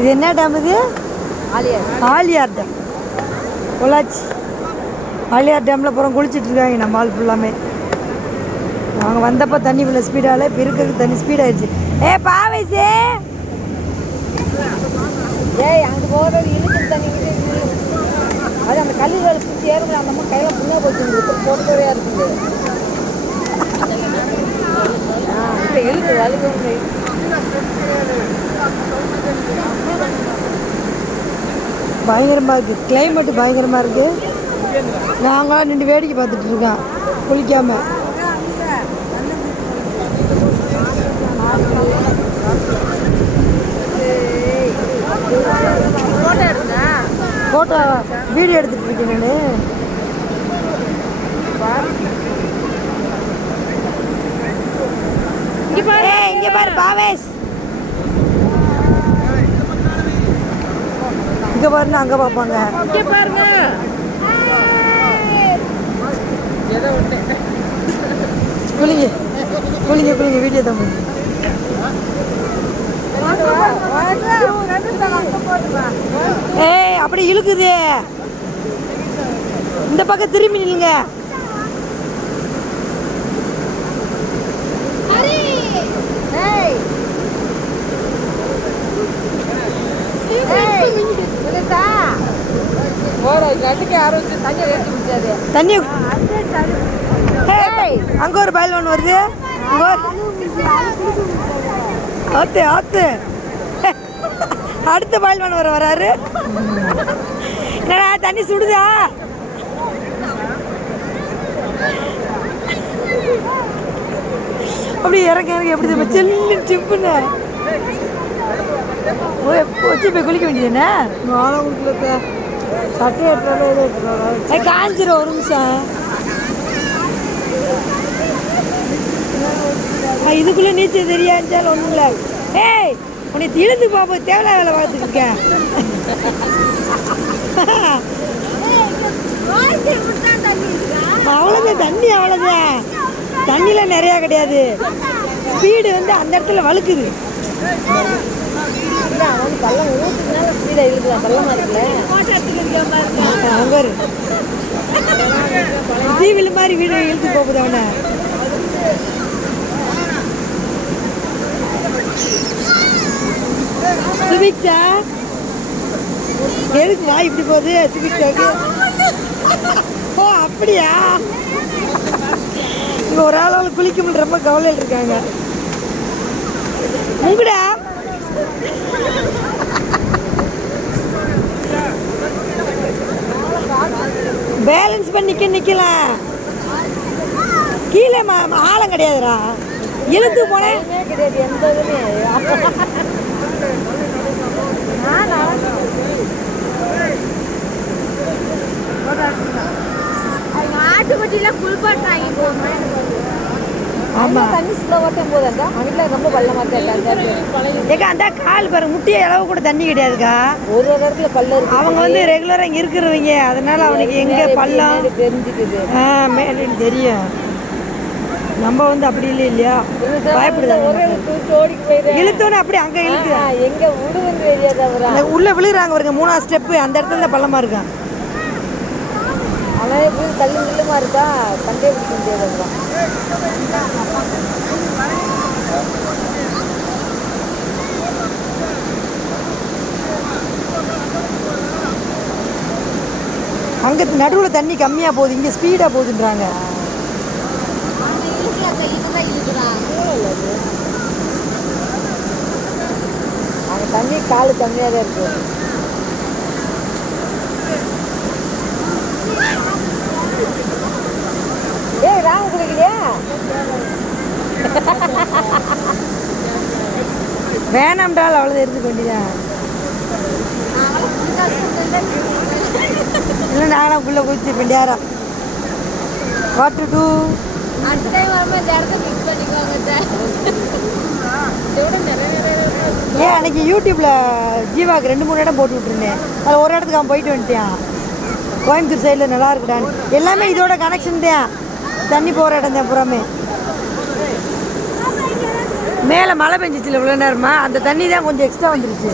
இது என்ன டேம் இது? ஆலியார் டேம். பொள்ளாச்சி ஆலியார் டேமில் அப்புறம் குளிச்சுட்டு இருக்காங்க நம்ம ஆள் ஃபுல்லாமே. அவங்க வந்தப்போ தண்ணி இவ்வளோ ஸ்பீடால பெருக்கிறதுக்கு தண்ணி ஸ்பீடாகிடுச்சு. பாவைசே அங்கே போகிற இழுத்து தண்ணி அது அந்த கல்லுகளை பிடிச்சி ஏறுங்க. அந்த அம்மா கையில் புண்ணா போச்சு போட்டோரையா இருக்குது. இப்போ இழுத்து வலுங்க. பயங்கரமாக இருக்குது, கிளைமேட்டு பயங்கரமாக இருக்குது. நாங்களாம் நின்று வேடிக்கை பார்த்துட்டு இருக்கோம் குளிக்காமல். ஃபோட்டோ வீடியோ எடுத்துகிட்டு இருக்கேன் நான். இங்கே பாரு பாவேஷ், இங்கே பாருன்னு அங்கே பார்ப்பாங்க. இங்கே பாருங்க குளிங்க குளிங்க குளிங்க வீடியோ தான் பண்ணி. அப்படி இழுக்குது. இந்த பக்கம் திரும்பி நில்லுங்க. தண்ணி அங்க ஒரு பயல் ஒன்று வருது. ஆத்து ஆத்து அடுத்த பயல்வான் வராரு. என்னடா தண்ணி சுடுதா? அப்படி இறங்க இறங்க எப்படி செல்லு சிப்புன்னு வச்சு போய் குளிக்க வேண்டியதுண்ணே. சட்டை எடுத்து காஞ்சிரும். ஒரு நிமிஷம் இதுக்குள்ளே நீச்சல் தெரியாச்சாலும் ஒன்றும் இல்லை. ஏய் உன்னை இழுந்து பார்ப்போம், தேவையில்ல வேலை பார்த்துட்டு இருக்கேன். அவ்வளோதான் தண்ணி, அவ்வளோதான் தண்ணிலாம் நிறையா கிடையாது. ஸ்பீடு வந்து அந்த இடத்துல வழுக்குது. டிவியில் மாதிரி வீடு இழுத்து போகுது அவனை. சுபிக்ஷா எதுக்கு வா இப்படி போகுது? சுபிக்ஷாவுக்கு ஓ அப்படியா? இங்கே ஒரு ஆளால் குளிக்க முடியும், ரொம்ப கவலையில் இருக்காங்க. உங்கடா பேலன்ஸ் பண்ணி நிக்கலாம். கீழே ஆழம் கிடையாதுடா, இழுத்து போனேன் கிடையாது எந்த இதுவுமே. ஆட்டுப்பட்டியில குளிப்பாட்டாங்க போகணும். ஆமாம் தண்ணி ஸ்லோவாட்டும் போதாக்கா அங்கிட்ட ரொம்ப பள்ளமாக ஏக்கா அந்த கால் பாரு முட்டிய அளவு கூட தண்ணி கிடையாதுக்கா. ஒரு இடத்துல பள்ளம் இருக்கு. அவங்க வந்து ரெகுலராக இங்கே இருக்கிறவங்க, அதனால அவனுக்கு எங்கே பள்ளம் தெரிஞ்சுக்குது. மேலேன்னு தெரியும். நம்ம வந்து அப்படி இல்லை இல்லையா, பயப்படுதாங்க. இழுத்தோன்னு அப்படி அங்கே இழுத்து எங்கே விடுவது தெரியாது. உள்ளே விழுகிறாங்க பாருங்க, 3ஆவது ஸ்டெப்பு அந்த இடத்துல பள்ளமாக இருக்கா. ஆனால் எப்படி கல்லு நில்லுமா இருக்கா, கண்டே பிடிக்க முடியாது. அங்கே நடுவில் தண்ணி கம்மியாக போகுது, இங்கே ஸ்பீடாக போகுதுன்றாங்க. அங்கே தண்ணி காலு கம்மியாக தான் இருக்கு. ஏய் ராம குளிக்கலையா? வேணாம்ன்றால் அவ்வளோதான் எடுத்துக்க வேண்டியதான். இல்லை நானும் குள்ளே குளிச்சு பெண்டியாரா வாட் டு டூ. அடுத்த டைம் வரும்போது இந்த இடத்த ஃபிக்ஸ் பண்ணிக்குவாங்க. ஏன் அன்னைக்கு யூடியூப்பில் ஜீவாவுக்கு 2-3 இடம் போட்டு விட்டுருந்தேன். அதில் ஒரு இடத்துக்கு அவன் போயிட்டு வந்துட்டான். கோயம்புத்தூர் சைடில் நல்லா இருக்குடான்னு. எல்லாமே இதோட கனெக்ஷன் தான், தண்ணி போகிற இடம் தான் புறமே. மேலே மழை பெஞ்சிச்சுல இவ்வளோ நேரமா, அந்த தண்ணி தான் கொஞ்சம் எக்ஸ்ட்ரா வந்துருச்சு.